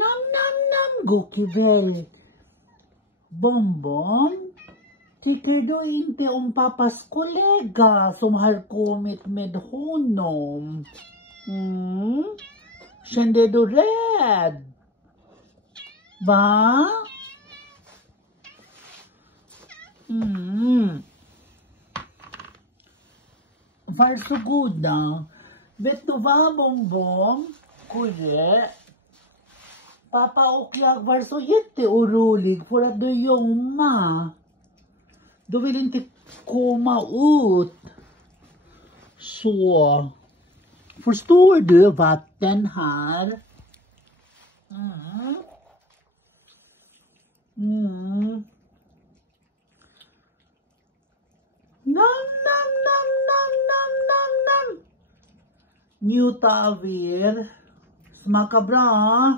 Nam nam nam Gokivel. Bonbon. Tycker du inte om pappas kollega som har kommit med honom? Kände du rädd? Va? Varsågoda. Vet du vad, Bonbon? Kulle? Pappa och jag var så jätteorolig för att du gömma. Du vill inte komma ut. Så. Förstår du vatten här? Nam, nam, nam, nam, nam, nam, nam. Njuta av er. Smaka bra.